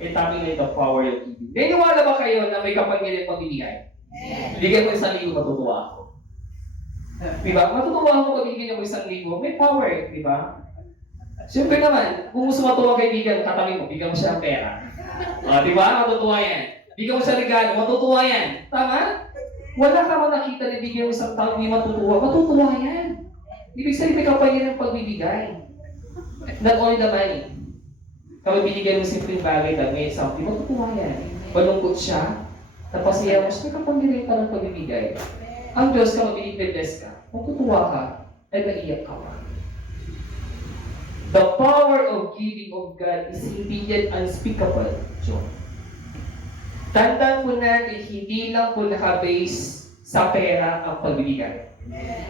Yung topic na ito, power of giving. Naniniwala ba kayo na may kapangyarihan pagbibigay? Bigay mo 1,000, matutuwa ako. Diba? Matutuwa ako pag bigyan mo 1,000, may power, diba? Siyempre naman, kung gusto matuwa kaibigan, katabi mo, bigyan mo siya ng pera. Diba? Matutuwa yan. Bigyan mo siya regalo, matutuwa yan. Tama? Wala ka man nakita na bigyan mo isang tao, hindi matutuwa. Matutuwa yan. Ibig sabihin, may kapangyarihan ng pagbibigay. Not only the money. Kapag binigyan mo simpleng bagay, damit, something, matutuwa yan. Malungkot siya, tapos iya mo, may kapangyarihan ka ng pagbibigay. Ang Diyos, kapag binigay-bless ka, matutuwa ka, ay naiyak ka pa. The power of giving of God is hindi yan unspeakable, John. Tandaan mo na hindi lang po naka-base sa pera ang pagbibigay.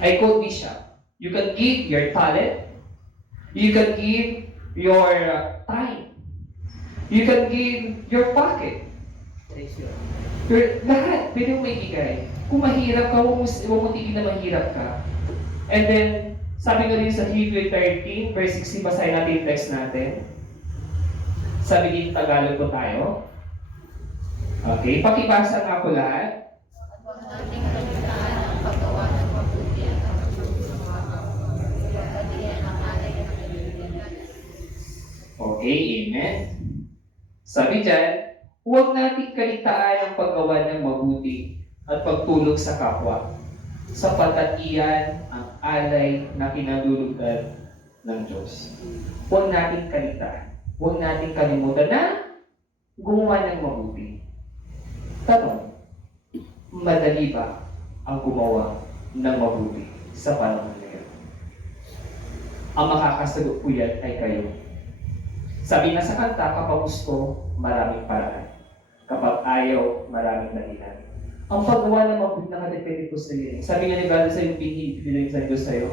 I quote Bishop, you can give your talent, you can give your time, you can give your pocket. Lahat, pwede mo maibigay. Kung mahirap ka, huwag mo tigil na mahirap ka. And then, sabi nga rin sa Hebrew 13, verse 16, basahin natin yung text natin. Sabi din Tagalog po tayo. Okay, pakibasa nga po lahat. Okay, amen. Sabi dyan, huwag nating kaligtaan ang paggawa ng mabuti at pagtulog sa kapwa, sapagkat iyan ang alay na kinalulugdan ng Diyos. Huwag nating kaligtaan. Huwag nating kalimutan na gumawa ng mabuti. Tanong, madali ba ang gumawa ng mabuti sa panahon ngayon? Ang makakasagot po yan ay kayo. Sabi nga sa kanta, kapag gusto, maraming paraan. Kapag ayaw, maraming dahilan. Ang paggawa ng mabuti nakadepende po sa iyo. Sabi nga ni Brother sa yung pinili sa Diyos sa'yo,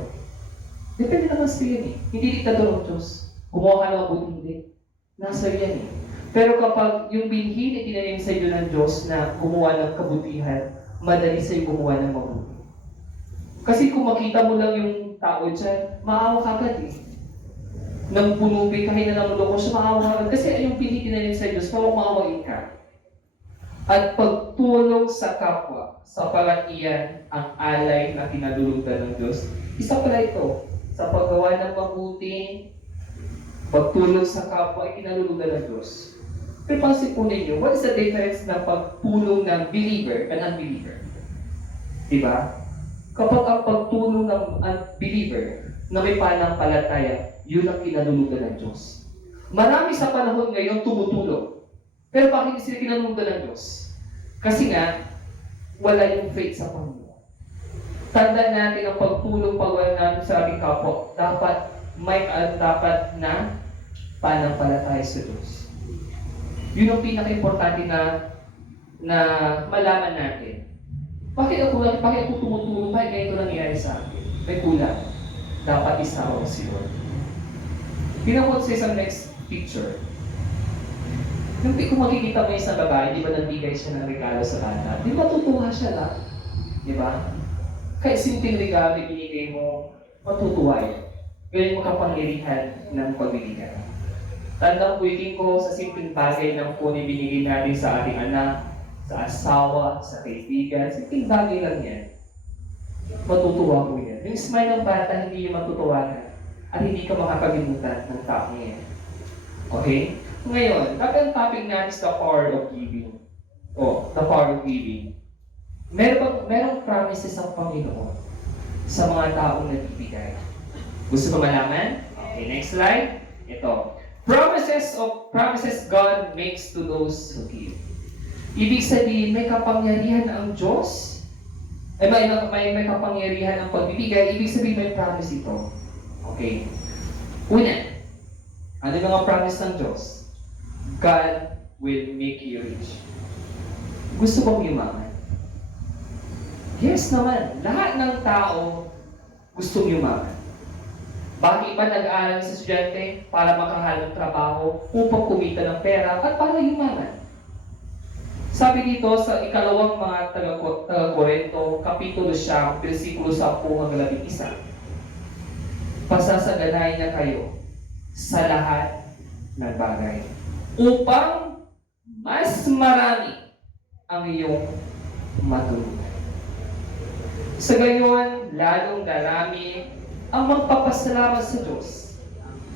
depende naman sa iyo. Hindi diktador ng Diyos. Gumawa ka ng mabuti, hindi. Nasa iyo yan eh. Pero kapag yung binhi na tinanim sa iyo ng Diyos na gumawa ng kabutihan, madali sa iyo gumawa ng mabuti. Kasi kung makita mo lang yung tao dyan, maawa ka agad eh. Nang punubi, kahit na namulo ko siya, maawa ka agad. Kasi yung binhi tinanim sa Diyos, maawain ka. At pagtulong sa kapwa, sa iyan ang alay na kinalulugdan ng Diyos. Isa pala ito, sa paggawa ng mabuti, pagtulong sa kapwa ay kinalulugdan ng Diyos. Pero pansin po ninyo, what is the difference ng pagtulong ng believer and unbeliever? Diba? Kapag ang pagtulong ng unbeliever na may pananampalataya, yun ang kinalulugdan ng Diyos. Marami sa panahon ngayon tumutulong. Pero bakit hindi sila kinalulugdan ng Diyos? Kasi nga, wala yung faith sa Panginoon. Tandaan natin ang pagtulong pagwala natin sa ating kapwa. Dapat na pananampalataya sa Diyos. Yun ang pinaka-importante na malaman natin. Bakit ako tumutulong? Bakit ganito nangyayari sa akin? May kulang. Dapat isama ko si Lord. Pinamot sa isang next picture. Kung makikita mo isang babae, di ba nagbigay siya ng regalo sa bata? Di ba tutuwa siya lang? Di ba? Kahit simpleng regalo binigay mo, matutuwa yun. Ganyan mo kapangyarihan ng pagbibigay. Tandang puwitin ko sa simpleng bagay ng po binigay natin sa ating anak, sa asawa, sa kaibigan, simpleng bagay lang yan. Matutuwa po yan. Yung smile ng bata, hindi yung matutuwanan at hindi ka makakalimutan ng tao niya. Okay? Ngayon, ang topic natin is the power of giving. The power of giving. Merong promises ang Panginoon sa mga taong nagbibigay. Gusto ko malaman? Okay, next slide. Ito. Promises God makes to those who give. Ibig sabihin, may kapangyarihan ang Diyos. May kapangyarihan ang pagbibigay. Ibig sabihin, may promise ito. Okay. Una, ano yung mga promise ng Diyos? God will make you rich. Gusto bang yumaman? Yes naman. Lahat ng tao gustong yumaman. Bakit iba nag-aaral sa estudyante? Para makahanap ng trabaho, upang kumita ng pera, at para yumaman. Sabi dito sa ikalawang mga taga-Korinto, Kapitulo 9, versikulo 10 hanggang 11. Pasasaganahin na kayo sa lahat ng bagay, upang mas marami ang iyong matulungan. Sa gayon, lalong darami ang magpapasalamat sa Diyos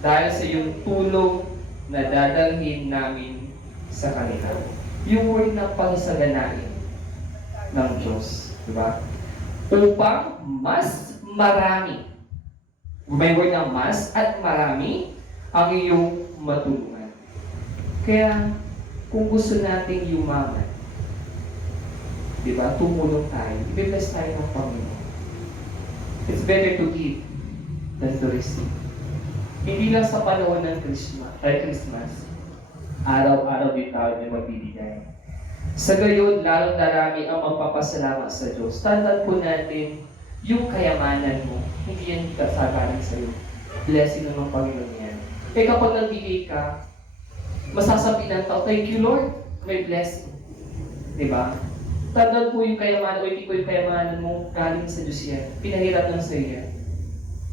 dahil sa iyong tulong na dadalhin namin sa kanila. Yung word na pangsaganain ng Diyos. Diba? Upang mas marami. May word na mas at marami ang iyong matulungan. Kaya, kung gusto nating yumaman, diba, tumulong tayo, i-bless tayo ng Panginoon. It's better to give than to receive. Hindi lang sa panahon ng Christmas, araw-araw din tayo may magbibigay. Sa gayon, lalong darami ang magpapasalamat sa Diyos. Tandaan po natin, yung kayamanan mo, hindi yan kasagaling sa iyo. Blessing ng Panginoon yan. Kaya kapag nagbigay ka, masasabi ng tao, thank you Lord, may blessing. Diba? Tandaan po yung kayamanan, o hindi po yung kayamanan mo, galing sa Diyos yan. Pinahirap lang sa iyo yan.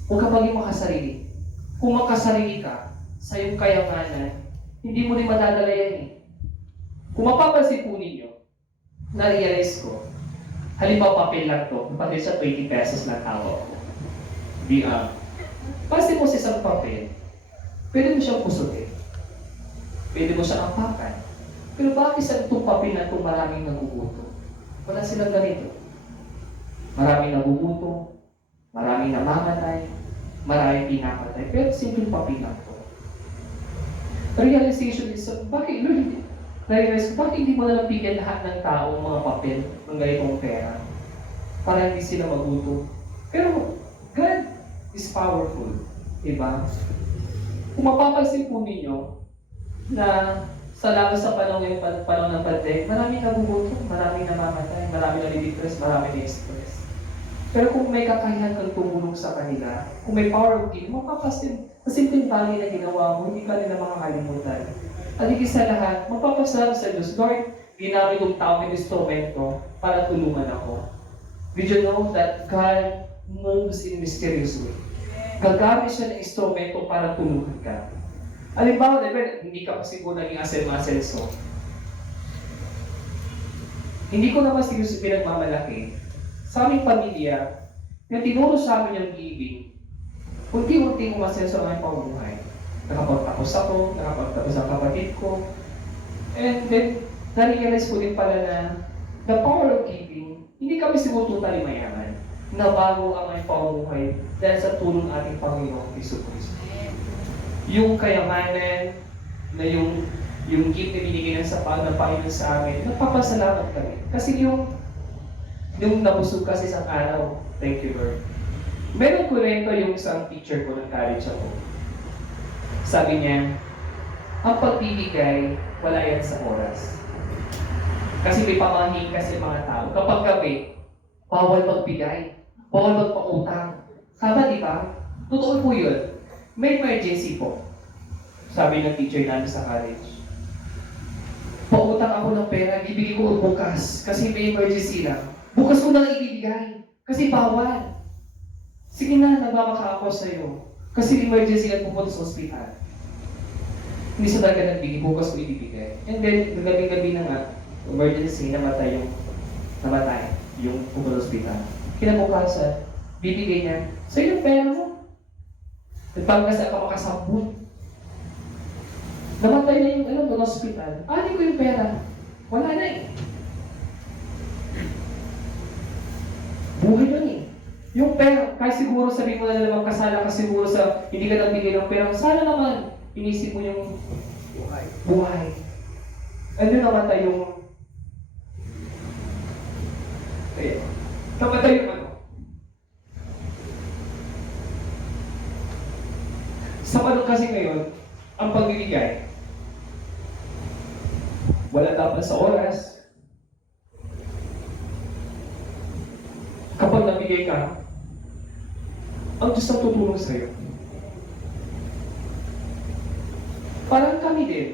Huwag ka maging makasarili. Kung makasarili ka sa iyong kayamanan, hindi mo rin madadala yan eh. Kung mapapansin po ninyo, na-realize ko, halimbawa papel lang to, pati sa 20 pesos lang tao ako. Pasti mo sa isang papel, pwede mo siyang pusutin. Pwede mo siyang ampakan. Pero bakit sa itong papel na itong maraming nagugutom? Wala silang ganito. Maraming nagugutom, maraming namamatay, maraming pinapatay. Pero simple papel lang ito. Realization is, bakit Lord, na-realize ko, bakit hindi mo na bigyan lahat ng tao mga papel ng ganitong pera para hindi sila magutom? Pero God is powerful. Diba? Kung mapapansin po ninyo na lalo sa panahon ng pandemic, maraming nagugutom, maraming namamatay, maraming nalidepress, maraming na-stress. Pero kung may kakayahan kang tumulong sa kanila, kung may power of giving, mapapasin, sa simpleng bagay na ginawa mo, hindi ka nila makakalimutan. At higit sa lahat, magpapasalamat sa Diyos, Lord, ginamit yung taong instrumento para tulungan ako. Did you know that God moves in mysterious way? Gagamit siya ng instrumento para tulungan ka. Halimbawa, hindi ka pa siguro naging asenso. Hindi ko naman siguro pinagmamalaki. Sa aming pamilya, na tinuro sa amin yung giving, unti-unti umasenso ang aming pamumuhay. Nakapagtapos ako, nakapagtapos ang kapatid ko. And then, na-realize ko din pala na the power of giving, hindi kami siguro totally mayaman. Nabago ang aming pamumuhay dahil sa tulong ating Panginoong Jesucristo. Yung kayamanan na yung gift na binigay ng Panginoon sa amin, nagpapasalamat kami. Kasi yung nabusog kasi isang araw, thank you Lord. Meron kwento yung isang teacher ko ng college ako. Sabi niya, ang pagbibigay, wala yan sa oras. Kasi may pamanghin kasi mga tao. Kapag gabi, bawal magbigay, bawal magpautang. Tama, di ba? Totoo po yun. May emergency po. Sabi ng teacher namin sa college. Pautang ako ng pera, ibigay ko bukas kasi may emergency lang. Bukas ko na ibibigay kasi bawal. Sige na, nagmamaka ako sa'yo. Kasi emergency lang pupunta sa ospital. Hindi sa talaga nagbigay, bukas ko ibibigay. And then, gabi-gabi na nga, emergency, namatay yung pupunta sa ospital. Kinabukasan, bibigay niya, sa'yo yung pera mo. Nagpagkasa ka makasabot. Namatay na yung doon hospital. Ano ko yung pera? Wala na eh. Buhay yun eh. Yung pera, kahit siguro sabihin mo na naman kasala ka siguro sa hindi ka nagbigay ng pera, sana naman inisip mo yung buhay. Ano namatay yung namatay yung ano? Sa panahon kasi ngayon, ang pagbibigay, wala dapat sa oras. Kapag nabigay ka, ang Diyos ang tutulong sa'yo. Parang kami din.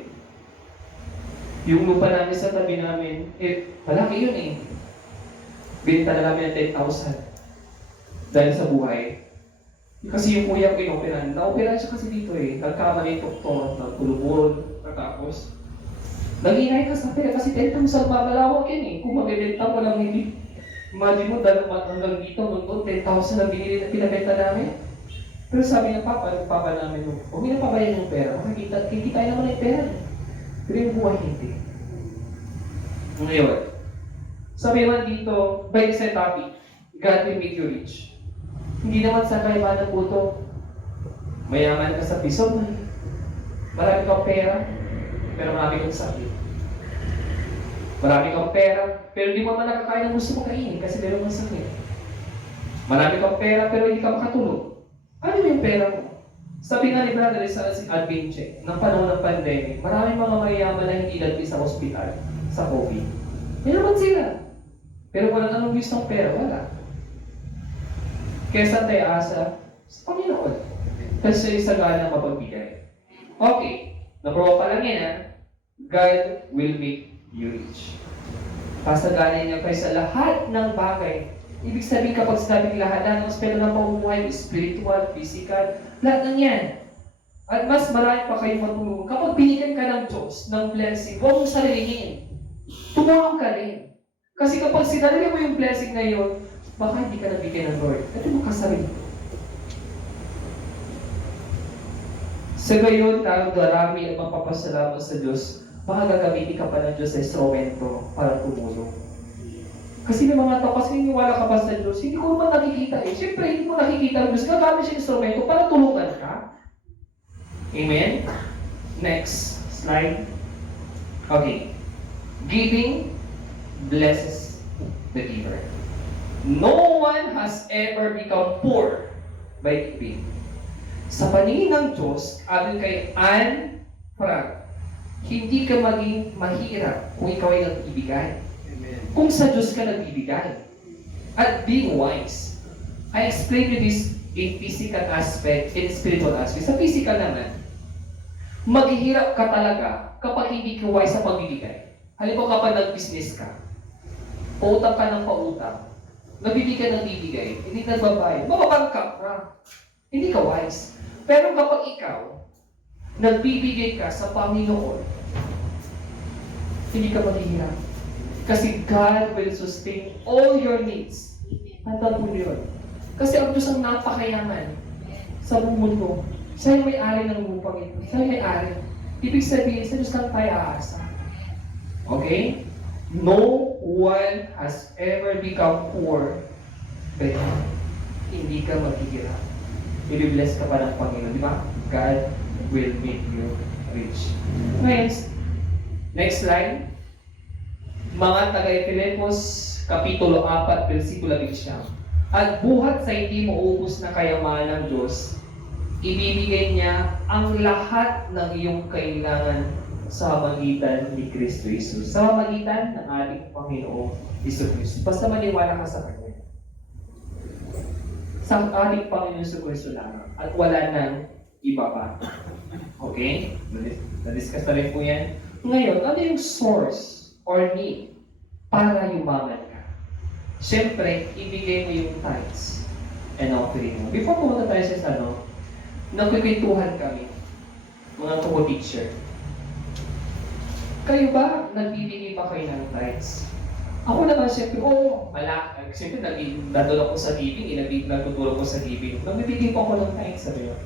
Yung lupa namin sa tabi namin, malaki yun eh. Binta na namin ng 10,000. Dahil sa buhay. Kasi yung kuya ko inoperan. Na-operan siya kasi dito eh. Nagkamali yung doktor, nagtuluburon, tapos Nag-inay ka sa pera kasi 10,000 mamalawak yan eh. Kung magbebenta mo lang hindi. Imagine mo, dahil hanggang dito, noon 10,000 ang binili na pinabenta namin. Pero sabi ng papa namin, huwag mo na pabayan yung pera. Kikita naman yung pera. Pero yung buhay hindi. Ngayon, sabi naman dito, by the same topic, God will make you rich. Hindi naman sa kaibahan po ito. Mayaman ka sa piso, marami kang pera, pero marami kang sakit. Marami kang pera, pero hindi mo naman nakakain ang gusto mo kainin kasi meron kang sakit. Marami kang pera, pero hindi ka makatulog. Ano yung pera mo? Sabi nga ni Brother sa admin check, ng panahon ng pandemic, maraming mga mayayaman na hindi nagpi sa hospital sa COVID. Yan naman sila. Pero walang anong gustong pera, wala. Kaya saan tayo asa? Sa Panginoon. Kasi siya yung sagana mapagbigay. Okay. Number 1 pa lang yan, ha? God will make you rich. Pasaganin niya kayo sa lahat ng bagay. Ibig sabihin kapag sinabing lahat ng aspecto ng pamumuhay, spiritual, physical, lahat ng yan. At mas marami pa kayong matulungan. Kapag binigyan ka ng Diyos, ng blessing, huwag mong sarilingin. Tumulong ka rin. Kasi kapag sinarili mo yung blessing na yun, baka hindi ka nabigyan ng Lord. Ito mo kasarili. Sa gayon, tayo darami ang magpapasalamat sa Diyos, baka gagamitin ka pa ng Diyos sa instrumento para tumulong. Kasi may mga tao, kasi niniwala ka pa sa Diyos, hindi ko naman nakikita eh. Siyempre, hindi mo nakikita ang Diyos, gagamit siya instrumento para tulungan ka. Amen? Next slide. Okay. Giving blesses the giver. No one has ever become poor by giving. Sa paningin ng Diyos, ayon kay Anne Frank, hindi ka maging mahirap kung ikaw ay nagbibigay. Kung sa Diyos ka nagbibigay. At being wise. I explained you this in physical aspect, in spiritual aspect. Sa physical naman, maghihirap ka talaga kapag hindi ka wise sa pagbibigay. Halimbawa kapag nag-business ka, pautang ka ng pautang, nagbibigay ng bibigay, hindi nagbabayad, mababangkap ka. Hindi ka wise. Pero kapag ikaw, nagbibigay ka sa Panginoon, hindi ka maghihirap. Kasi God will sustain all your needs. Tandaan mo yun. Kasi ang Diyos ang napakayaman sa buong mundo. Siya yung may-ari ng lupang ito. Siya yung may-ari. Ibig sabihin, sa Diyos lang tayo aasa. Okay? No one has ever become poor, but hindi ka maghihirap. I-bless ka pa ng Panginoon, di ba? God will make you rich. Next slide. Mga taga-Filipos, Kapitulo 4, versikulo 11. At buhat sa hindi maubos na kayamanan ng Diyos, ibibigay niya ang lahat ng iyong kailangan sa magitan ni Kristo Jesus. Sa magitan ng ating Panginoong Jesucristo. Basta maniwala ka sa Kanya. Sa ating Panginoong Jesucristo lamang. At wala nang iba pa. Okay? Na-discuss na rin po yan. Ngayon, ano yung source or need para yumaman ka? Siyempre, ibigay mo yung tithes and offering mo. Before pumunta tayo sa nagkikwentuhan kami, mga co-teacher. Kayo ba, nagbibigay ba kayo ng tithes? Ako naman, siyempre, malaki. Siyempre, nandun ako sa giving, nagtutulong ko sa giving. Nagbibigay pa ako ng tithes, sabi mo.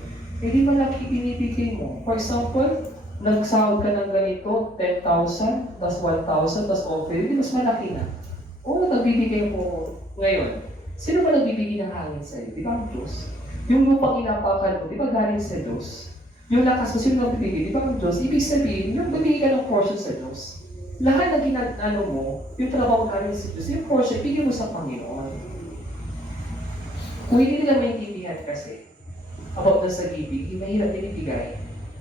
Hindi malaki binibigay mo. For example, nagsahod ka ng ganito, 10,000, tas 1,000, tas offering, hindi mas malaki na. Oo, nagbibigay mo ngayon. Sino ba nagbibigay ng hangin sa'yo? Di ba ang Diyos? Yung lupang inapakan mo, di ba galing sa Diyos? Yung lakas mo, sino nagbibigay? Di ba ang Diyos? Ibig sabihin, yung bibigay ka ng portion sa Diyos. Lahat na ginano mo, yung trabaho galing sa Diyos, yung portion, bigay mo sa Panginoon. Kung hindi nila maintindihan kasi, about na sa giving, mahirap din ibigay.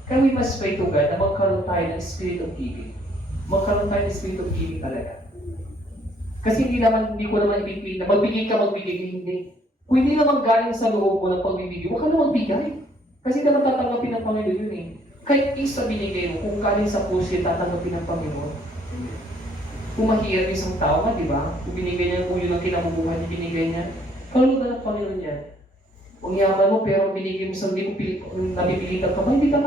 Kaya we must pray to God na magkaroon tayo ng spirit of giving. Magkaroon tayo ng spirit of giving talaga. Kasi hindi ko naman ibigay na magbigay ka, hindi. Kung hindi naman galing sa loob mo ng pagbibigay, huwag ka naman bigay. Kasi hindi naman tatanggapin ng Panginoon yun eh. Kahit isa binigay mo, kung galing sa puso yun, tatanggapin ng Panginoon. Kung mahirap isang tao, di ba? Kung binigay niya kung yun ang kinabubuhay niya, binigay niya, kalulugan ng Panginoon yan. Kung yaman mo, pero binigay mo sa hindi mo nabibigay ka ba, hindi ka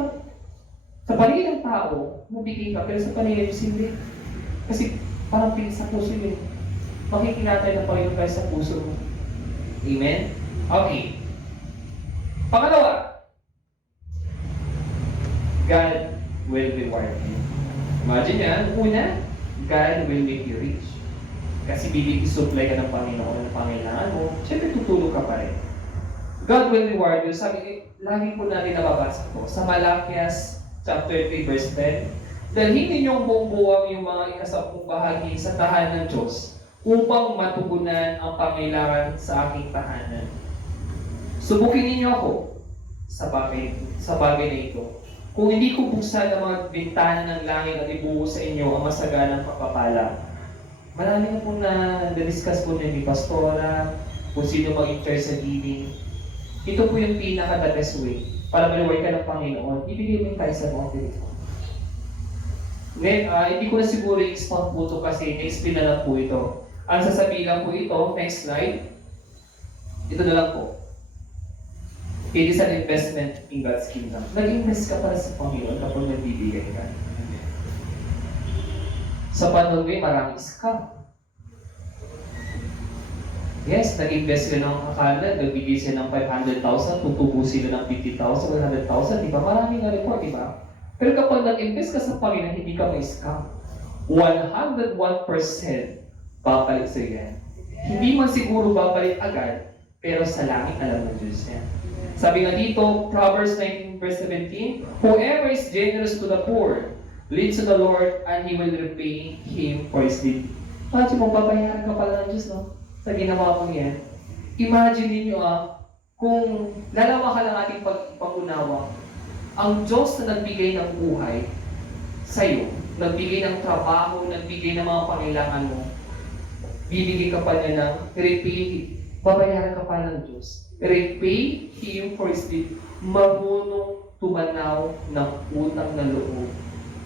Sa paningin ng tao, mabigay ka, pero sa paningin ng hindi. Kasi parang pilit sa puso yun. Makikinatay ng Panginoon tayo sa puso mo. Amen? Okay. Pangalawa, God will reward you. Imagine yan, una, God will make you rich. Kasi bibig-supply ka ng Panginoon ng pangailangan mo, syempre tutulong ka pa rin. God will reward you. Sabi, lagi po natin nababasa ko sa Malakias chapter 3 verse 10, dalhin ninyong buong-buwang yung mga ikasampung bahagi sa tahanan ng Diyos upang matugunan ang pangailangan sa aking tahanan. Subukin ninyo ako sa bagay na ito. Kung hindi ko buksan ang mga bintana ng langit at ibuo sa inyo ang masaganang pagpapala. Marami na po na-discuss po ni Pastora, kung sino mag-in-charge sa giving. Ito po yung pinaka-the best way para ma-reward ka ng Panginoon. Ibigay mo yung tayo sa offering. Hindi ko na siguro i-expound po ito kasi na-explain na lang po ito. Ang sasabihin lang po ito, next slide. Ito na lang po. It is an investment in God's kingdom. Nag-invest ka para sa Panginoon kapag nagbibigay ka. Sa panahon ngayon, maraming scam. Yes, nag-invest sila ng akala, nagbigay sila ng 500,000, tutubo sila ng 50,000, 100,000, di ba? Maraming na-report, di ba? Pero kapag nag-invest ka sa Panginoon, hindi ka may scam. 101% babalik sa yan. Hindi man siguro babalik agad, pero sa langit alam ng Diyos yan. Sabi nga dito, Proverbs 19 verse 17, whoever is generous to the poor leads to the Lord and He will repay him for his deed. Imagine mo, babayaran ka pala ng Diyos, no? Sa ginawa mo yan. Imagine ninyo kung lalawa ka lang ating pag-unawa, ang Diyos na nagbigay ng buhay sa'yo, nagbigay ng trabaho, nagbigay ng mga pangailangan mo, bibigay ka pa niya ng repay, babayaran ka pa ng Diyos. Repay him for his deed. Marunong tumanaw ng utang na loob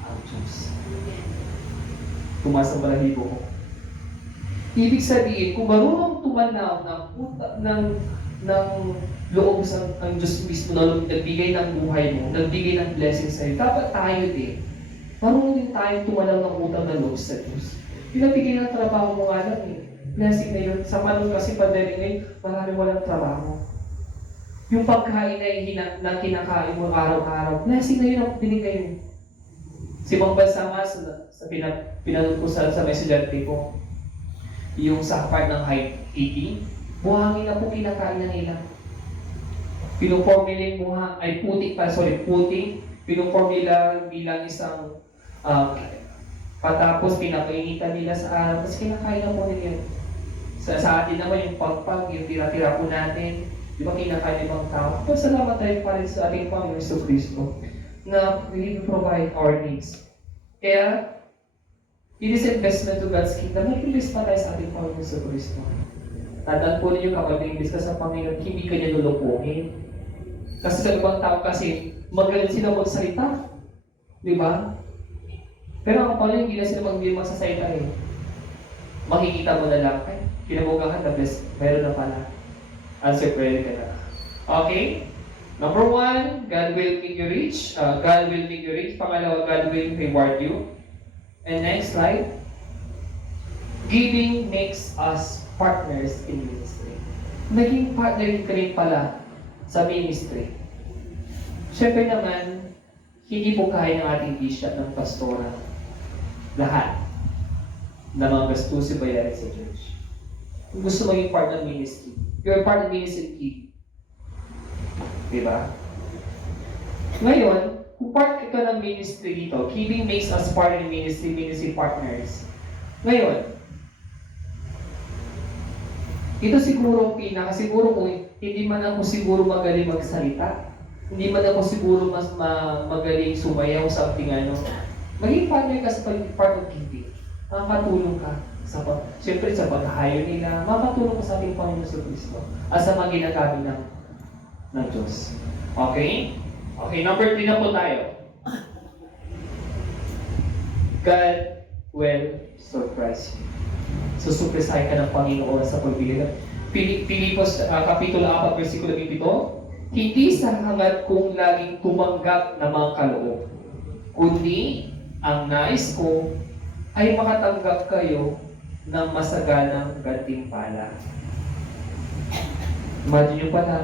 ang Diyos. Tumaas ang balahibo ko. Ibig sabihin, kung marunong tumanaw ng utang ng loob sa ang Diyos mismo na nagbigay ng buhay mo, nagbigay ng blessing sa'yo, dapat tayo din. Marunong din tayo tumanaw ng utang na loob sa Diyos. Pinabigay ng trabaho mo nga lang blessing na yun. Sa panahon kasi pandemic ngayon, maraming walang trabaho. Yung pagkain na kinakain mo araw-araw, blessing na yun ang binigay mo. Si Mang Balsama, sa pinanood ko sa mga estudyante ko, yung sa part ng high eating, buhangin na po kinakain na nila. Pinuformulate puting, pinuformula bilang isang patapos pinapainitan nila sa araw, tapos kinakain na po nila. Sa atin naman yung pagpag, yung tira-tira po natin, di ba kinakain ibang tao? Pero salamat tayo pa rin sa ating Panginoon Hesus Kristo na we provide our needs. Kaya, it is investment to God's kingdom. Mag-invest pa tayo sa ating Panginoon Hesus Kristo. Tandaan po ninyo kapag nag-invest ka sa Panginoon, hindi ka niya lulupuhin. Kasi sa ibang tao kasi, magaling sila magsalita. Di ba? Pero ang Panginoon, hindi na sila magsasalita eh. Makikita mo na lang, ay, kinabukahan na bless, meron na pala. Answer prayer ka na. Okay? Number 1, God will make you rich. God will make you rich. Pangalawa, God will reward you. And next slide. Giving makes us partners in ministry. Naging partner ka rin pala sa ministry. Siyempre naman, hindi po kaya ng ating bishop ng pastora lahat na mga gastusin bayarin sa church. Kung gusto maging part ng ministry, you're part of ministry. Diba? Ngayon, kung part ka ng ministry dito, giving makes us part of the ministry partners. Ngayon, ito siguro siguro kung hindi man ako siguro magaling magsalita, hindi man ako siguro mas magaling sumayaw something maging partner ka sa part of giving. Makakatulong ka siyempre sa pag-hire nila, makakatulong ka sa ating Panginoon sa Kristo at sa mga ginagamit ng Diyos. Okay? Okay, number 3 na po tayo. God will surprise you. Susurpresahin ka ng Panginoon sa pagbili. Pilipos Kapitulo 4, versikulo 27, hindi sa hangat kong laging tumanggap ng mga kaloob. kundi ang nais ko ay makatanggap kayo ng masaganang gantimpala. Imagine nyo pala,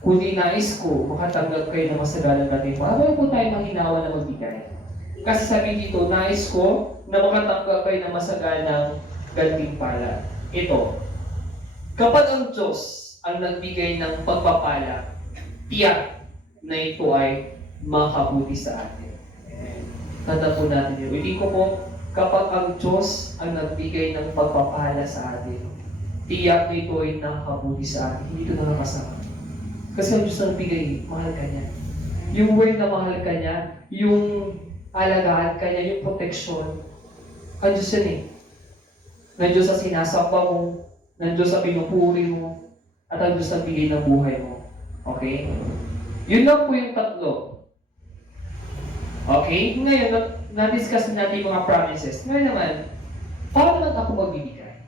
kundi nais ko makatanggap kayo ng masaganang gantimpala. Ano po tayo mahinawa na magbigay? Kasi sabi dito, nais ko na makatanggap kayo ng masaganang gantimpala. Ito, kapag ang Diyos ang nagbigay ng pagpapala, tiyak na ito ay makabuti sa atin. Tanda po natin yun. Hindi ko po, kapag ang Diyos ang nagbigay ng pagpapala sa atin, tiyak na ito ay nakakabuti sa atin. Hindi ito nakakasama. Kasi ang Diyos ang nagbigay, mahal ka niya. Yung word na mahal ka niya, yung alagaan ka niya, yung protection, ang Diyos yan eh. Nandiyo sa sinasamba mo, nandiyo sa pinupuri mo, at ang Diyos ang bigay ng buhay mo. Okay? Yun lang po yung tatlo. Okay? Ngayon, na-discuss natin yung mga promises. Ngayon naman, paano naman ako magbibigay?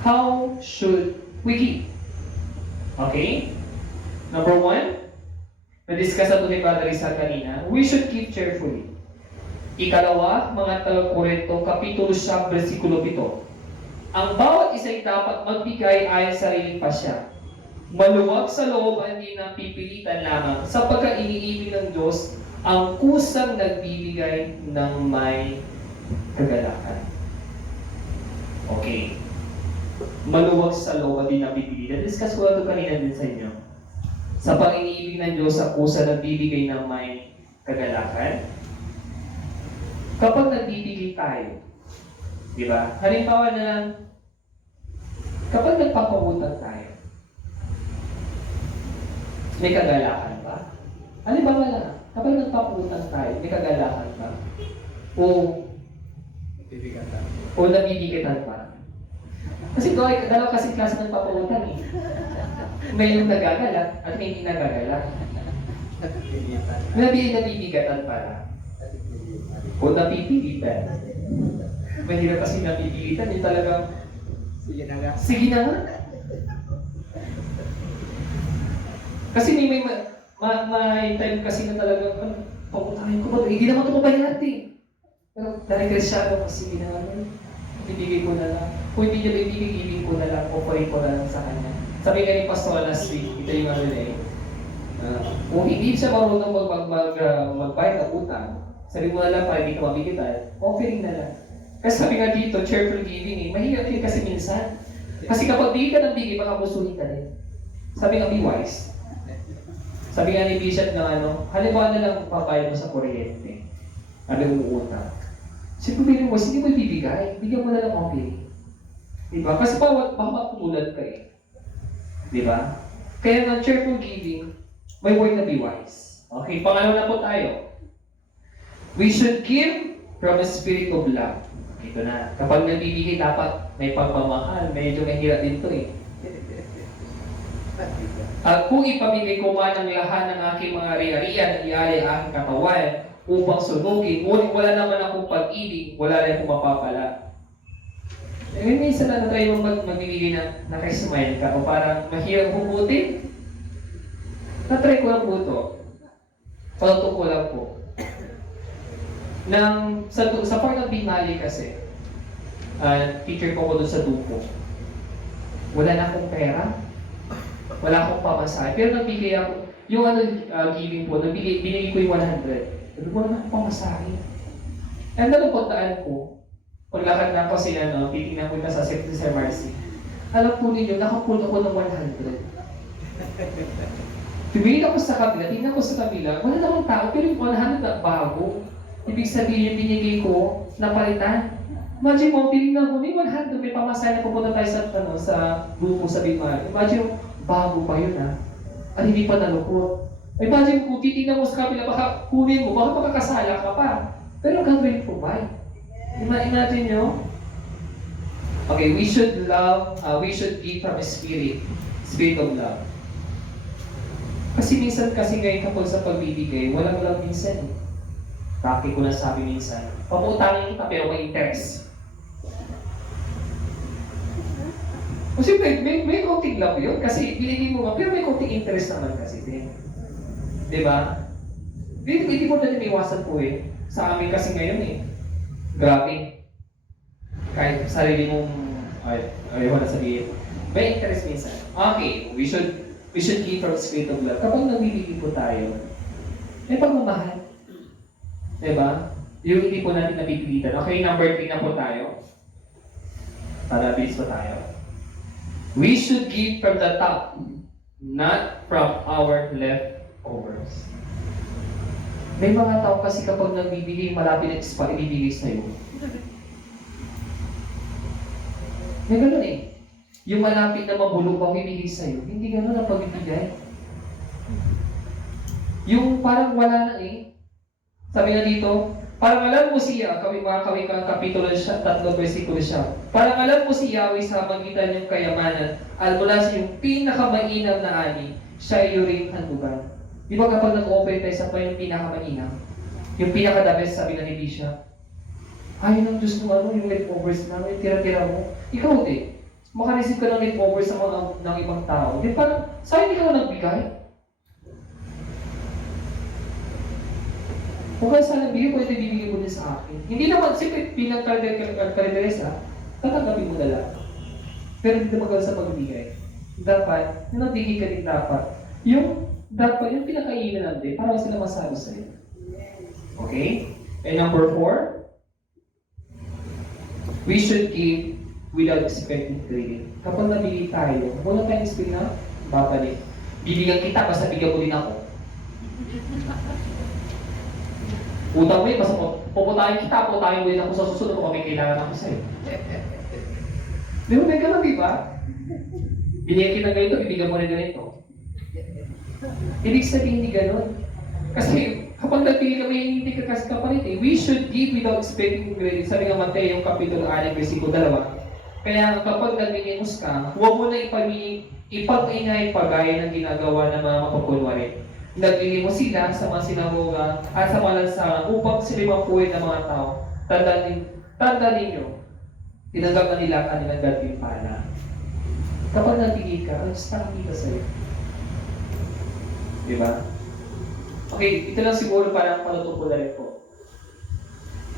How should we give? Okay? Number 1, na-discuss natin ni Padre Rizal kanina, we should give cheerfully. Ikalawa, mga taga-Korinto, Kapitulo 7, versikulo 7. Ang bawat isa ay dapat magbigay ayon sa sariling pasya. Maluwag sa loob, hindi na pipilitan lamang, sapagkat iniibig ng Diyos ang kusang nagbibigay ng may kagalakan. Okay. Maluwag sa loob, hindi na pipilitan. Discuss ko ito kanina din sa inyo. Sa pag-iniibig ng Diyos ang kusang nagbibigay ng may kagalakan. Kapag nagbibigay tayo, di ba? Halimbawa na lang, kapag nagpapangutang tayo, may kagalakan ba? Halimbawa na, kapag nagpapangutang tayo, may kagalakan ba? O nabibigatan pa? Kasi dalawa kasi klase ng papangutang eh. May yung nagagalak at may hindi nagagalak. Nabibigatan pala. O napipilitan. Mahirap kasi napipilitan, yung talagang sige na nga. Sige na nga. Kasi may time kasi na talagang pagpuntahin ko ba? Hindi naman ito mabayad eh. Pero dahil Kristyano, sige na nga. Ibigay ko na lang. Kung hindi niya ibigay ko na lang, offerin ko na lang sa kanya. Sabi nga ni Pastor last week, ito yung ano na eh. Kung hindi siya marunong magbayad ng utang, sabi mo na lang para hindi ka mabigitan, offering na lang. Kasi sabi nga dito, cheerful giving eh. Mahirap din kasi minsan. Kasi kapag bigay ka ng bigay, baka busuhin ka din. Sabi nga, be wise. Sabi nga ni Bishop na halimbawa na lang papayo mo sa kuryente. Sabi mo utang. Siyempre bilhin mo, hindi mo ibibigay. Bigyan mo na lang offering. Diba? Kasi baka matulad ka eh. Diba? Kaya nga, cheerful giving, may word na be wise. Okay, pangalawa na po tayo. We should give from a spirit of love. Ito na. Kapag nabibigay, dapat may pagmamahal. Medyo mahirap din ito eh. Kung ipamigay ko man ang lahat ng aking mga ari-arian, iari ang aking katawan upang sunugin, ngunit wala naman akong pag-ibig, wala rin akong mapapala. Minsan na try mo magbibigay na nakismile ka o parang mahirap hugutin. Na-try ko lang po ito. Paluto ko lang po. Sa part ng Binali kasi, teacher ko doon sa Dupo. Wala na akong pera, wala akong pamasahe. Pero nagbigay ako, yung giving po, binigay ko yung 100. Sabi ko, wala na akong pamasahe. And pagdaan ko, paglakad na ako titignan ko na sa MRC. Alam po ninyo, nakapull ako ng 100. Tumingin ako sa kabila, tingnan ko sa kabila, wala namang tao, pero yung 100 na bago. Ibig sabihin yung binigay ko, napalitan. Imagine mo, tinignan ko, may 100, may pamasahe na pupunta tayo sa grupo sa Binmari. Imagine mo, bago pa yun at hindi pa nalukot. Imagine mo, kung titignan mo sa kabila, baka kunin mo, baka makakasala ka pa. Pero God will provide. Imagine nyo? Okay, we should give from a spirit of love. Kasi minsan ngayon kapag sa pagbibigay, walang love minsan eh. Kaki ko na sabi minsan, paputangin kita pero may interest. Kasi may konting love yun, kasi binigay mo nga, pero may konting interest naman kasi din. Di ba? Hindi po natin iwasan po eh. Sa amin kasi ngayon eh. Grabe. Kahit sarili mong, ayaw na sabihin. May interest minsan. Okay, we should keep our spirit of love. Kapag nagbibigay po tayo, may pagmamahal. Diba? Yung hindi po natin napipilitan. Okay, number 3 na po tayo. Para bilis po tayo. We should give from the top, not from our leftovers. May mga tao kasi kapag nagbibigay, malapit na pa ibibigay sa'yo. May ganun eh. Yung malapit na mabulok pa ibibigay sa'yo, hindi ganun ang pagbibigay. Yung parang wala na eh. Sabi na dito, parang alam mo siya, mga Kawikang Kapitulo 3, versikulo siya. Parang alam mo si Yahweh sa magitan niyong kayamanan, at mula sa iyong pinakamainam na ani, siya iyo rin handugan. Di ba kapag nag-open tayo sa yung pinakamainam, yung pinaka-the best, sabi na ni Bishop, ayaw ng Diyos ng yung leftovers namin, tira-tira mo. Ikaw din, makareceive ka ng leftovers ng ibang tao. Di parang, sa'yo hindi ka nagbigay? Kung kaya sana bigay, pwede bibigay mo din sa akin. Hindi naman, siyempre, bilang kalideresa, tatanggapin mo na lang. Pero hindi naman sa pagbibigay. Dapat, yung nagbigay ka din dapat, yung pinakainan natin, para sila masabi sa'yo. Okay? And number 4, we should give without expecting credit. Kapag nabigay tayo, wala tayong expect na, babalik. Bibigyan kita, basta bigyan mo din ako. Utang mo yun, basta puputahin kita, puputahin mo din ako sa susunod kung may kailangan ako sa'yo. Di ba, may ganun, di ba? Binigyan kita ganito, bibigyan mo rin ganito. Ibig sabihin hindi ganun. Kasi kapag nagpili kami, hindi ka kasi kapalit eh. We should give without expecting credit. Sabi nga Mateo, yung Kapitulo 6, versikulo 2. Kaya kapag nagmimos ka, huwag mo na ipag-ingay pagaya ng ginagawa ng mga mapapunwari. Naglili mo sila sa mga sinagoga at sa mga lansangan upang sila mapuwid ng mga tao. Tandaan ninyo, tinanggap na nila ang kanilang gantimpala. Kapag nabigay ka, ang gusto nakikita sa'yo. Diba? Okay, ito lang siguro parang panutupo na rin po.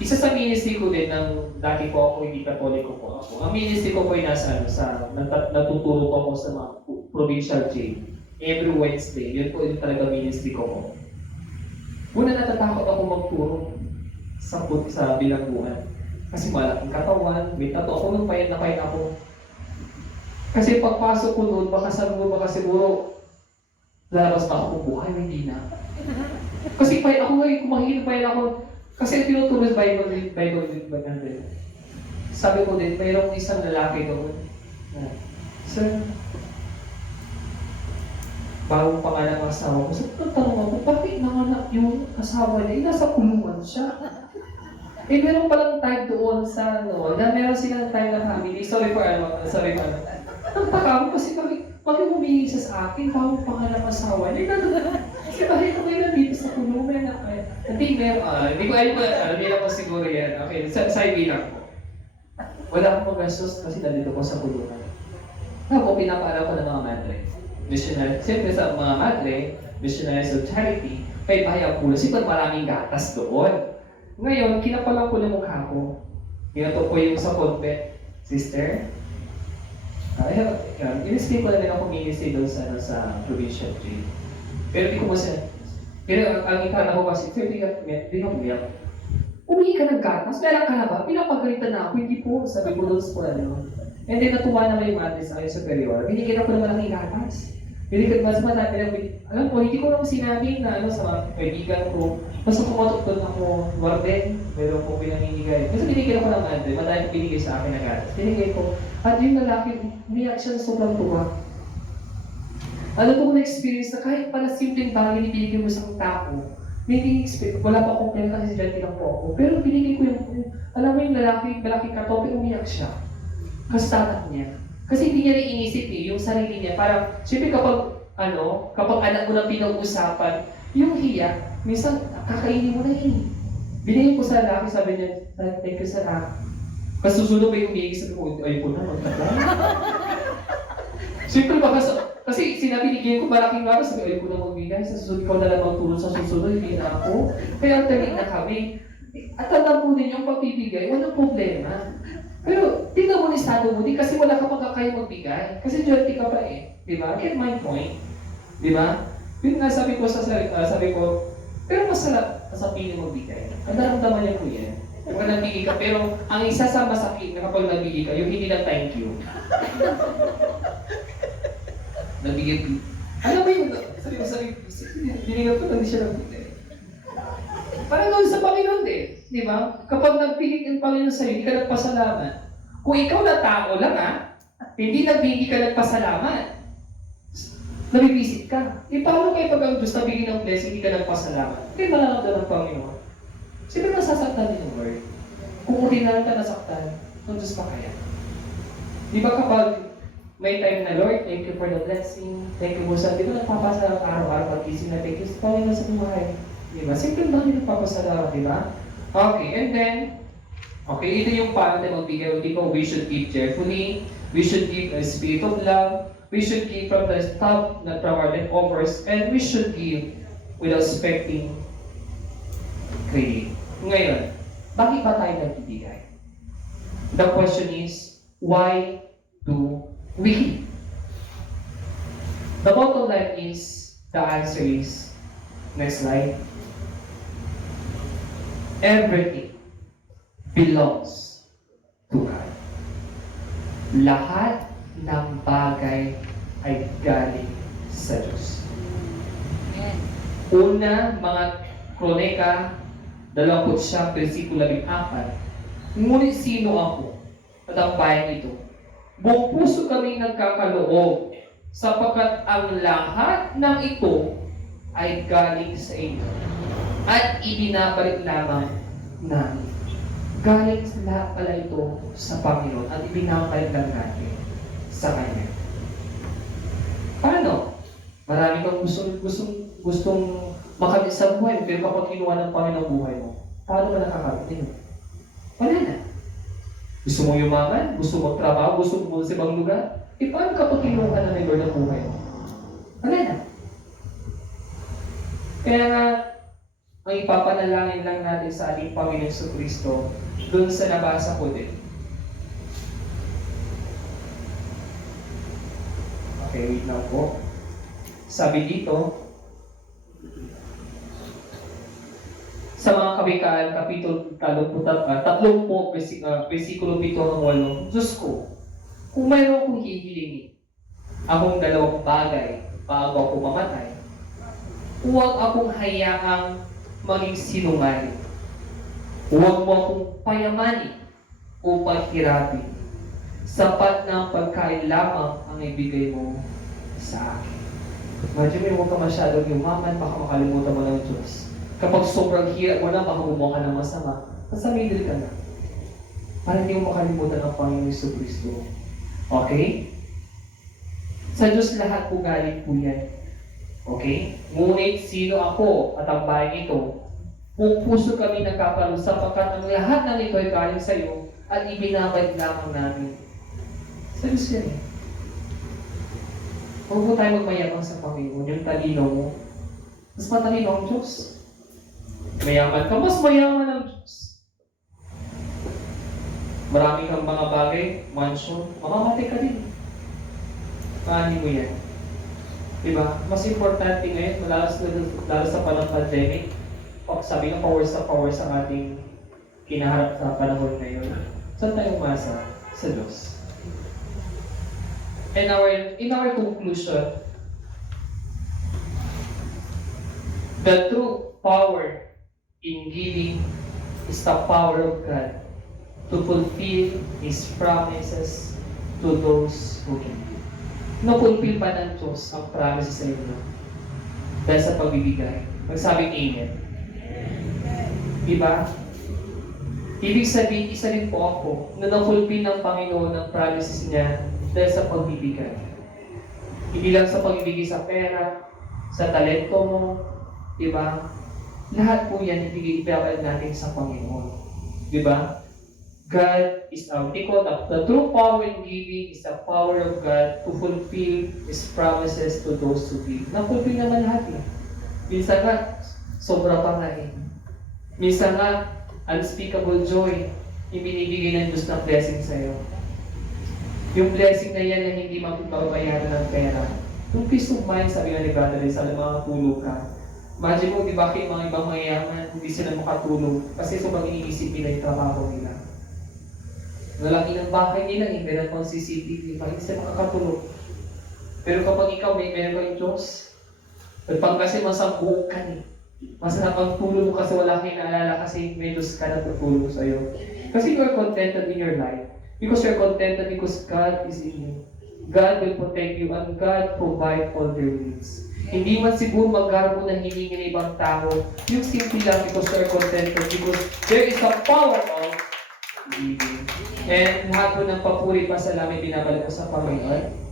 Isa sa ministry ko din ng dati po ako, hindi katoliko po ako. Ang ministry ko po ay natuturo po ako sa mga provincial jail. Every Wednesday, yun po yung talaga ministry ko po. Una natatakot ako magturo sa bilangguan. Kasi malaking katawan, may tato ako nung payat na payat ako. Kasi pagpasok ko doon, baka siguro lalabas na ako buhay, hindi na. Kasi payat ako ngayon, kumahirap payat ako. Kasi tinuturo sa Bible din. Sabi ko din, mayroong isang lalaki doon. Sir, bagong pangalan ng asawa ko. So, tanong ako, bakit nanganak yung asawa niya? Nasa kulungan siya. Eh, meron palang time doon sa meron silang time na family. Sorry for Nagtaka ako kasi bakit humingi siya sa akin? Bagong pangalan ng asawa niya. Kasi bakit ako yung dito sa kulungan? Hindi ko alam hindi naman siguro yan. Okay, sa ibilang ko. Wala akong magastos kasi nandito ko sa kulungan. Ako, pinapaalam ko ng mga madre. Missionary, siyempre sa mga madre, missionaries of charity, may bahayang pulo. Siyempre maraming gatas doon. Ngayon, kinapalang ko ng mukha ko. Ginato ko yung sa convent, sister. In-explain ko na din ako ministry doon sa provincial jail. Pero di ko mo siya. Pero ang ikala ko kasi, sir, di ka umiyak. Umihi ka ng gatas? Meron ka na ba? Pinapagalitan na ako, hindi po. Sabi ko doon sa And then natuwa naman yung madre sa akin superior. Binigyan ako ng malaking gatas. Binigyan mas madami. Alam ko, hindi ko naman sinabi na sa mga kaibigan ko. Basta pumatok doon ako, warden, meron ko pinamimigay. Kasi binigyan ako ng madre, madami binigay sa akin na gatas. Binigay ko. At yung lalaki, umiyak siya na sobrang tuwa. Alam ko na-experience na kahit pala simpleng bagay binigyan mo sa tao, hindi expect, wala pa akong pera kasi dyan lang po ako. Pero binigay ko alam mo yung malaking katope, umiyak siya. Kastatak niya. Kasi hindi niya rin inisip yung sarili niya. Parang, siyempre kapag anak mo na pinag-usapan, yung hiya, minsan kakainin mo na yun. Binigay ko sa lalaki, sabi niya, thank you sa lalaki. Kasi susunod ba yung umiigis, sabi ko, ay po na, magtagal. Siyempre baka Kasi sinabi ni Gien ko, malaking araw, sabi, ayaw ko na magbigay. Sa susunod, ikaw na lang magtulong sa susunod, hindi na ako. Kaya alternate na kami. At tandaan po din yung pagbibigay, walang problema. Pero, tingnan mo ni estado mo, di kasi wala ka magkakaya magbigay. Kasi duality ka pa eh. Di ba? Get my point. Di ba? Yun nga sabi ko sabi ko, pero masarap sa pili magbigay. Ang naramdaman niya po yan. Kapag nagbigay ka, pero ang isa sa masakit na kapag nagbigay ka, yung hindi na thank you. Nagbigay. Alam mo yun, sabi, binigyan ko lang siya nagbigay. Parang gawin sa Panginoon din. Di ba? Kapag nagpigit ng Panginoon sa'yo, hindi ka nagpasalamat. Kung ikaw na tao lang hindi nagbigay ka nagpasalamat. Nabibisit ka. E paano kayo pag ang Diyos nabigyan ng blessing, hindi ka nagpasalamat? Kaya malalamdaman ng Panginoon. Siyempre nasasaktan din ng Lord. Kung ordinary ka nasaktan, ng Diyos pa kaya? Di ba kapag may time na, Lord, thank you for the blessing, thank you Musa, di ba nagpapasalamat araw-araw pag-ising na thank you sa Panginoon sa buhay? Di ba? Simple ba hindi nagpapasalamat, di ba? Okay, and then, okay, ito yung paano tayo magbigay. Di ba, we should give cheerfully, we should give a spirit of love, we should give from the stuff that from our leftovers, and we should give without expecting credit. Ngayon, bakit ba tayo nagbibigay? The question is, why do we give? The bottom line is, the answer is, next slide, everything belongs to God. Lahat ng bagay ay galing sa Diyos. Una, mga Kronika, 29, versikulo 14. Ngunit sino ako at ang bayan ito? Buong puso kami nagkakaloob, sapagkat ang lahat ng ito ay galing sa inyo at ibinabalik lamang namin. Galing lahat pala ito sa Panginoon at ibinabalik lang natin sa Kanya. Paano? Marami kang gustong makamit sa buhay, pero kapag kinuha ng Panginoon buhay mo, paano ba nakakamit yun? Wala na. Gusto mo yumaman? Gusto mo trabaho? Gusto mo sa ibang lugar? Paano kapag kinuha na ng Lord ang buhay mo? Wala na. Kaya nga, ang ipapanalangin lang natin sa ating Panginoon sa Kristo, doon sa nabasa ko din. Okay, wait lang po. Sabi dito, sa mga Kawikaan, Kapitulo 30, versikulo 7 hanggang 8, Diyos ko, kung mayroon akong hihilingin, akong dalawang bagay bago ako mamatay, huwag akong hayaang maging sinungaling. Huwag mo akong payamanin o paghirapin. Sapat na ang pagkain lamang ang ibigay mo sa akin. Imagine mo, huwag ka masyadong yumaman, baka makalimutan mo ng Diyos. Kapag sobrang hirap mo na, baka gumawa ka ng masama, nasa middle ka na. Para hindi mo makalimutan ang Panginoon Jesucristo. Okay? Sa Diyos lahat po galing po yan. Okay? Ngunit sino ako at ang bayan ito? Kung puso kami nagkakaroon sapagkat ang lahat ng ito ay galing sa iyo at ibinabalik lamang namin. Sa Diyos yan eh. Huwag mo tayo magmayabang sa Panginoon, yung talino mo. Mas matalino ang Diyos. Mayaman ka, mas mayaman ang Diyos. Marami kang mga bagay, mansion, mamamatay ka din. Paano mo yan? Diba? Mas importante ngayon, lalo sa panahon pandemic, sabi ng power sa ating kinaharap sa panahon ngayon. Saan tayo umasa? Sa Diyos. In our conclusion, the true power in giving is the power of God to fulfill His promises to those who give. Na-fulfill pa ng Diyos ang promises sa inyo dahil sa pagbibigay. Magsabing Amen. Diba? Ibig sabihin, isa rin po ako na na-fulfill ng Panginoon ang promises niya dahil sa pagbibigay. Hindi lang sa pagbibigay sa pera, sa talento mo, diba? Lahat po yan ibigay natin sa Panginoon. Diba? God is the true power in giving is the power of God to fulfill His promises to those who give. Na-fulfill naman lahat eh. Minsan nga, sobra pa nga eh. Minsan nga, unspeakable joy yung binibigay ng Diyos ng blessing sa'yo. Yung blessing na yan na hindi mapapayaran ng pera. Yung peace of mind, sabi nga ni Brother Rizal, mga tulog ka. Imagine mo, di ba kayo mga ibang mayayaman, hindi sila makatulog kasi sobrang iniisip nila yung trabaho nila. Lalaki ng bahay nila, meron pang CCTV, hindi sila makakatulog. Pero kapag ikaw meron kayong Diyos, pag kasi masambuok ka eh. Masarap ang tulog mo kasi wala kang naalala kasi may Diyos ka na tutulong sa'yo. Kasi you are contented in your life. Because you are contented because God is in you. God will protect you and God provide all your needs. Hindi man siguro magkaroon ng hiningi ng ibang tao, yung simple lang because you are contented because there is a power of giving. And lahat po ng papuri pa sa lamin binabalik ko sa Panginoon.